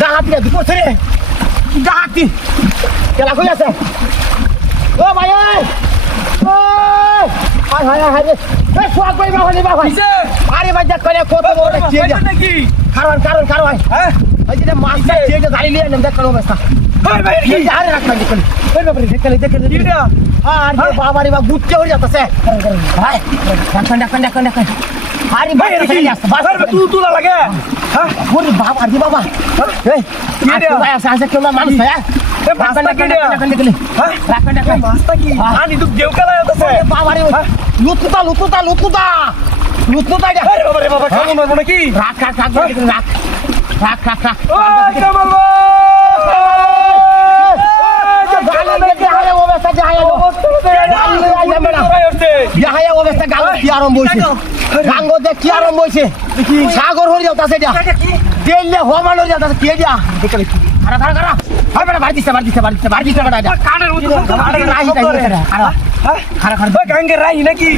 ডাহাতি না দুপুর রে ডাহাতি কেলা কই আছে ও ভাই ওই হাই হাই হাই রে এই সোয়া কই বা হলি বা ভাই আরে ভাই দেখ করে কত বড় কে নাকি কারণ হ্যাঁ এই যে মাছটা চেয়ে দাঁড়িয়ে নিয়ে নেম দেখ কোন অবস্থা ভাই ভাই কি আরে রাখ ভাই দেখেন ওই বাবা রে দেখেন এটা আর যে বাবা রে বা গুচ্চে হয়ে যাচ্ছে ভাই দেখেন আরে ভাই বাজার তুলা লাগে হ্যাঁ ওরে বাবা আরে বাবা এই কি রে ভাই আছে কেউ না মানুষ হ্যাঁ দেখেন হ্যাঁ রাখ মাছটা কি আনি তুই দেও কেলা যাচ্ছে বাবা রে লুতুতা আরে বাবা রে বাবা কেমন হবে নাকি রাখ ওই কামাল সাগর হয়ে যাচ্ছে তেলে হমান হয়ে যাচ্ছে কে দিয়া খারা বাড়িতে গাঙ্গের রাই নাকি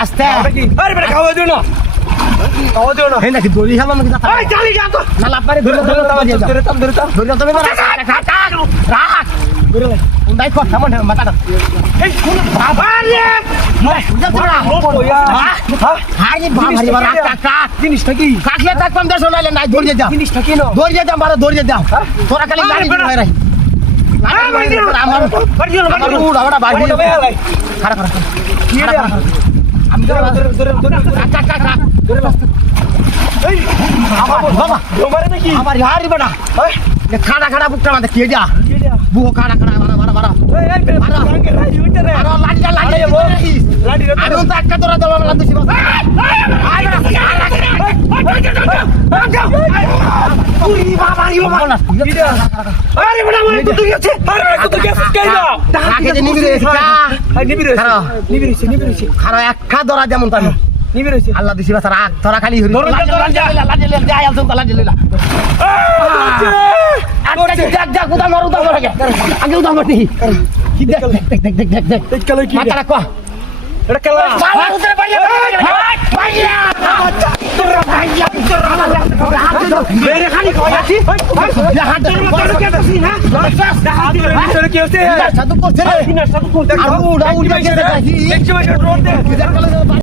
আস্তে খাওয়া দিও না হে নাকি দড়ি খেলা নাকি না লাপারে ধরে রাখ উন্দাই কর সামনে মাথাটা এই কোন বাবা রে হারি বাবা রাখ জিনিসটা কি কাকলে থাকতাম দেশ নাইলে নাই ধরে যা জিনিসটা কি না ধরে যা তোরা খালি লাড়ি ধরে রাখ আমার উড়া বাড়ি খারাপ কি রে আমি ধরে এই বাবা তোমারে নাকি আমার হারি বড়া খাড়া বুকটা মাথা কে যা বুও খাড়া মারা এই গাঙ্গে রাজি উঠতে রে আরে লাড়ি আরে তো একটা তোরা দলা মেলা দিছি বাস পুরি বাবা আরে বড়া মনে তো তুই আছে আরে কত গ্যাস কাইলা আগে যে নিবি রে খাড়া একটা দরা যেমন তানি নিবি রইছে আল্লাহ দিছি বাস রাখ তোরা খালি হরি যাই আলছো তালা দিলা দেখ উদা মার আগে উদা মার দেখি কি দেখ মাথা রাখ এটা কেলা উদরে বাইয়া মেরে খালি কইছি হাত ধরে কে দছি না হাত ধরে কি হচ্ছে সাধু করছে রে আর উড়া কে দেখি এক সময় রোড দে